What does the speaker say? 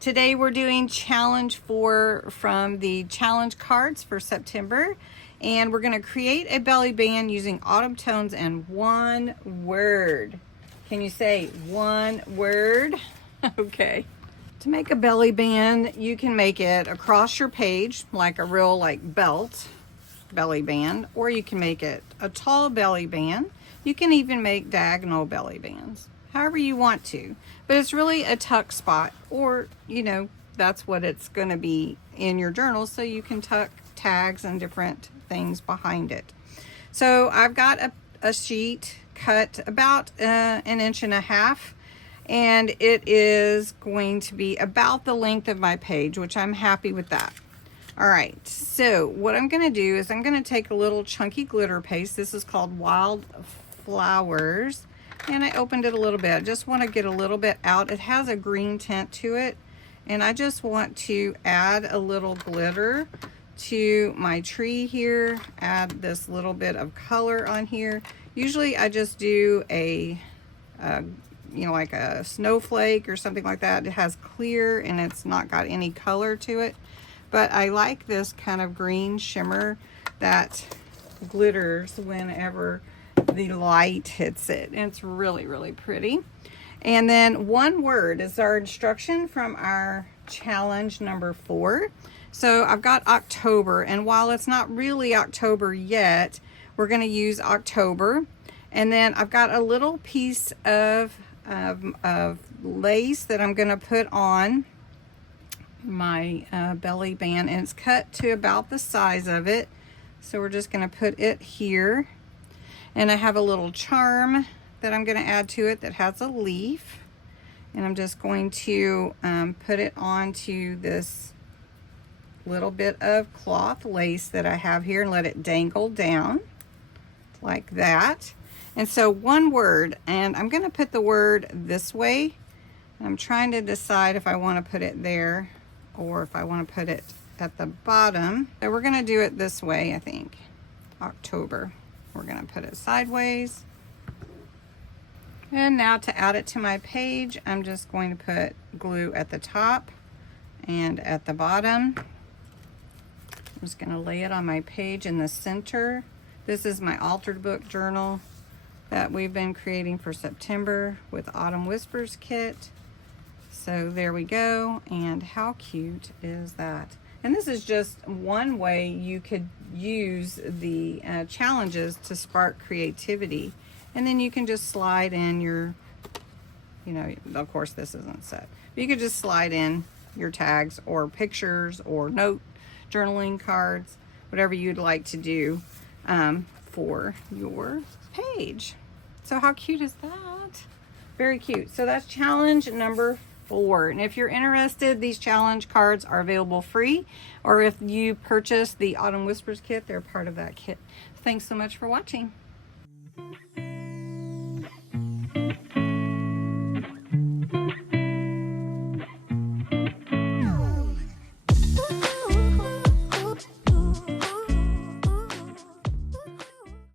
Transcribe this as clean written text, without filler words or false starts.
Today we're doing challenge 4 from the challenge cards for September, and we're going to create a belly band using autumn tones and one word. Can you say one word? Okay. To make a belly band, you can make it across your page like a real belt belly band, or you can make it a tall belly band. You can even make diagonal belly bands, however you want to, but it's really a tuck spot, or that's what it's going to be in your journal, so you can tuck tags and different things behind it. So I've got a sheet cut about 1.5 inches, and it is going to be about the length of my page, which I'm happy with that. All right, so what I'm going to do is I'm going to take a little chunky glitter paste. This is called Wild Flowers, and I opened it a little bit. I just want to get a little bit out. It has a green tint to it, and I just want to add a little glitter to my tree here, add this little bit of color on here. Usually I just do a like a snowflake or something like that. It has clear and it's not got any color to it, but I like this kind of green shimmer that glitters whenever the light hits it, and it's really, really pretty. And then one word is our instruction from our challenge number 4. So I've got October, and while it's not really October yet, we're going to use October. And then I've got a little piece of lace that I'm going to put on my belly band, and it's cut to about the size of it. So we're just going to put it here. And I have a little charm that I'm going to add to it that has a leaf, and I'm just going to put it onto this little bit of cloth lace that I have here and let it dangle down like that. And so one word, and I'm going to put the word this way. I'm trying to decide if I want to put it there or if I want to put it at the bottom. So we're going to do it this way, I think. October. We're going to put it sideways. And now to add it to my page, I'm just going to put glue at the top and at the bottom. I'm just going to lay it on my page in the center. This is my altered book journal that we've been creating for September with Autumn Whispers kit. So there we go, and how cute is that? And this is just one way you could use the challenges to spark creativity. And then you can just slide in your, of course this isn't set, but you could just slide in your tags or pictures or note journaling cards, whatever you'd like to do for your page. So how cute is that? Very cute. So that's challenge number 4. And if you're interested, these challenge cards are available free, or if you purchase the Autumn Whispers kit, they're part of that kit. Thanks so much for watching.